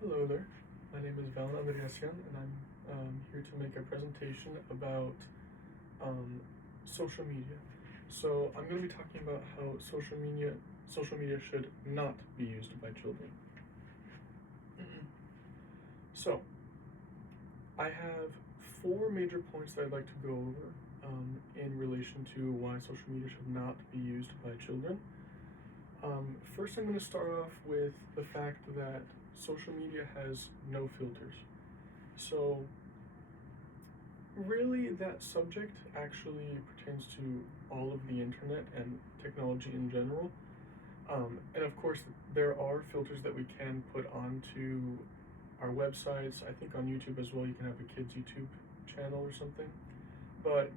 Hello there, my name is Valan Andreasyan, and I'm here to make a presentation about social media. So I'm going to be talking about how social media should not be used by children. So I have four major points that I'd like to go over in relation to why social media should not be used by children. First, I'm going to start off with the fact that social media has no filters. So, really, that subject actually pertains to all of the internet and technology in general. And of course, there are filters that we can put onto our websites. I think on YouTube as well, you can have a kids' YouTube channel or something. But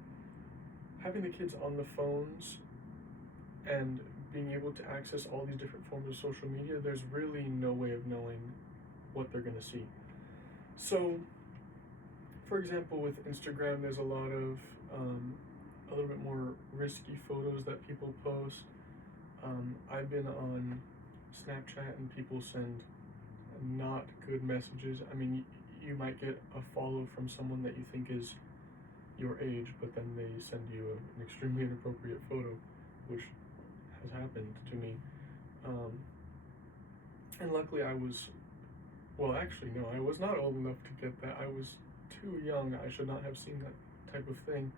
having the kids on the phones and being able to access all these different forms of social media, there's really no way of knowing what they're going to see. So, for example, with Instagram, there's a lot of a little bit more risky photos that people post. I've been on Snapchat and people send not good messages. I mean, you might get a follow from someone that you think is your age, but then they send you an extremely inappropriate photo, which has happened to me. And luckily actually, no, I was not old enough to get that. I was too young. I should not have seen that type of thing.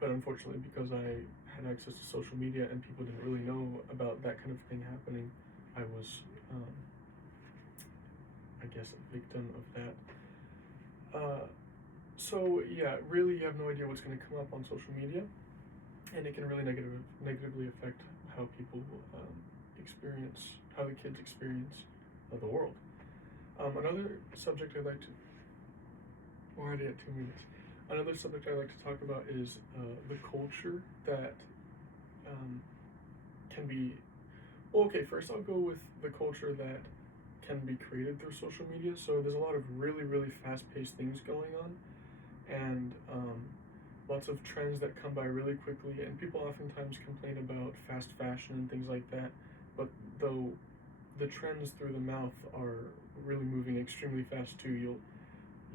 But unfortunately, because I had access to social media and people didn't really know about that kind of thing happening, I was, I guess, a victim of that. So yeah, really, you have no idea what's going to come up on social media, and it can really negatively affect how people how the kids experience the world. Another subject I'd like to, we're already at 2 minutes. Another subject I'd like to talk about is the culture that can be, well, okay, first I'll go with the culture that can be created through social media. So there's a lot of really, really fast-paced things going on, and lots of trends that come by really quickly, and people oftentimes complain about fast fashion and things like that, but though the trends through the mouth are really moving extremely fast too.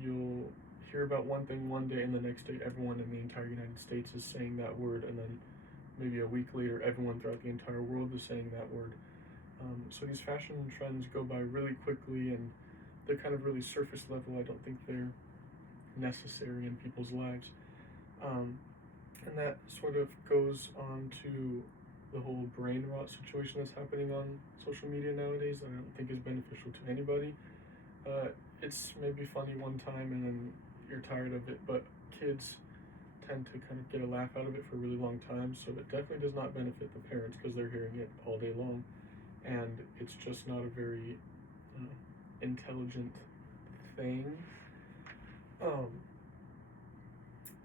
You'll hear about one thing one day, and the next day everyone in the entire United States is saying that word, and then maybe a week later everyone throughout the entire world is saying that word. So these fashion trends go by really quickly, and they're kind of really surface level. I don't think they're necessary in people's lives. And that sort of goes on to the whole brain rot situation that's happening on social media nowadays that I don't think is beneficial to anybody. It's maybe funny one time and then you're tired of it, but kids tend to kind of get a laugh out of it for a really long time, so it definitely does not benefit the parents because they're hearing it all day long, and it's just not a very intelligent thing.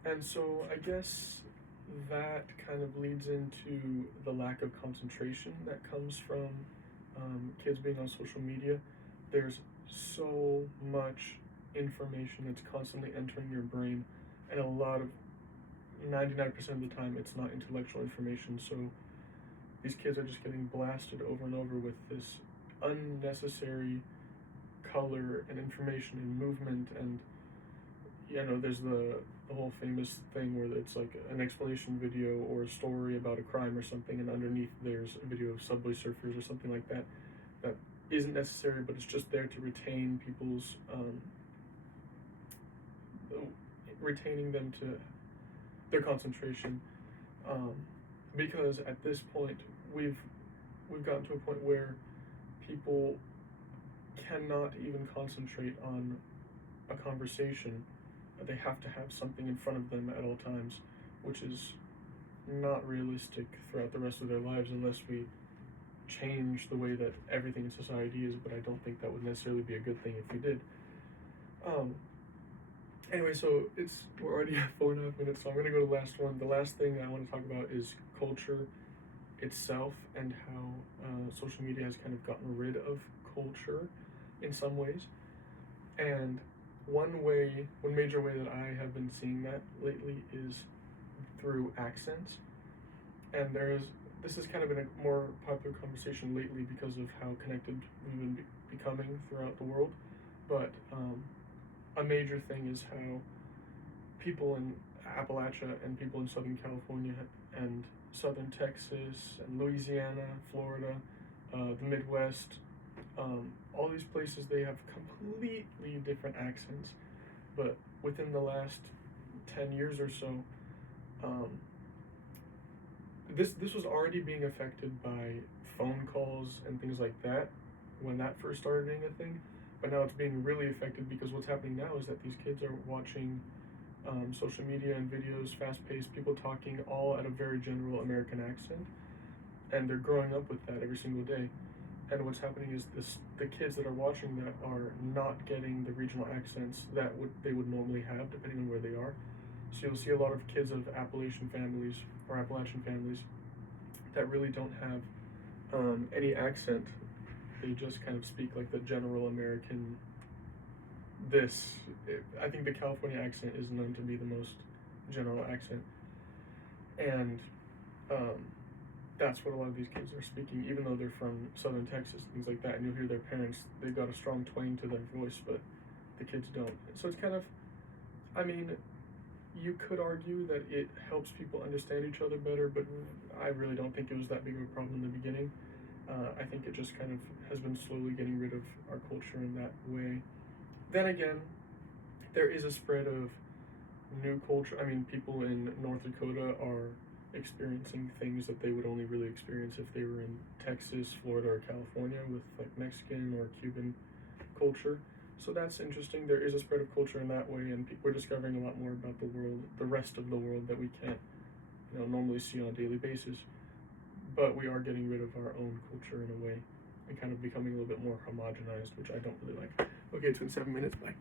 And so I guess that kind of leads into the lack of concentration that comes from kids being on social media. There's so much information that's constantly entering your brain, and 99% of the time it's not intellectual information. So these kids are just getting blasted over and over with this unnecessary color and information and movement, and there's the whole famous thing where it's like an explanation video or a story about a crime or something, and underneath there's a video of subway surfers or something like that that isn't necessary, but it's just there to retain people's retaining them to their concentration, because at this point we've gotten to a point where people cannot even concentrate on a conversation. They have to have something in front of them at all times, which is not realistic throughout the rest of their lives unless we change the way that everything in society is, but I don't think that would necessarily be a good thing if we did. Anyway, so we're already at 4.5 minutes, so I'm going to go to the last one. The last thing I want to talk about is culture itself and how social media has kind of gotten rid of culture in some ways. And one major way that I have been seeing that lately is through accents. And there's this has kind of been a more popular conversation lately because of how connected we've been becoming throughout the world. But a major thing is how people in Appalachia and people in Southern California and Southern Texas and Louisiana, Florida, the Midwest, all these places, they have completely different accents. But within the last 10 years or so, this was already being affected by phone calls and things like that when that first started being a thing. But now it's being really affected because what's happening now is that these kids are watching social media and videos, fast-paced, people talking all at a very general American accent, and they're growing up with that every single day. And what's happening is the kids that are watching that are not getting the regional accents that they would normally have, depending on where they are. So you'll see a lot of kids of Appalachian families or Appalachian families that really don't have any accent. They just kind of speak like the general American. I think the California accent is known to be the most general accent, and that's what a lot of these kids are speaking, even though they're from Southern Texas, things like that. And you'll hear their parents; they've got a strong twang to their voice, but the kids don't. So it's kind of, I mean, you could argue that it helps people understand each other better, but I really don't think it was that big of a problem in the beginning. I think it just kind of has been slowly getting rid of our culture in that way. Then again, there is a spread of new culture. I mean, people in North Dakota are experiencing things that they would only really experience if they were in Texas, Florida, or California with like Mexican or Cuban culture. So that's interesting. There is a spread of culture in that way, and we're discovering a lot more about the world, the rest of the world that we can't, normally see on a daily basis. But we are getting rid of our own culture in a way and kind of becoming a little bit more homogenized, which I don't really like. Okay, it's been 7 minutes. Bye.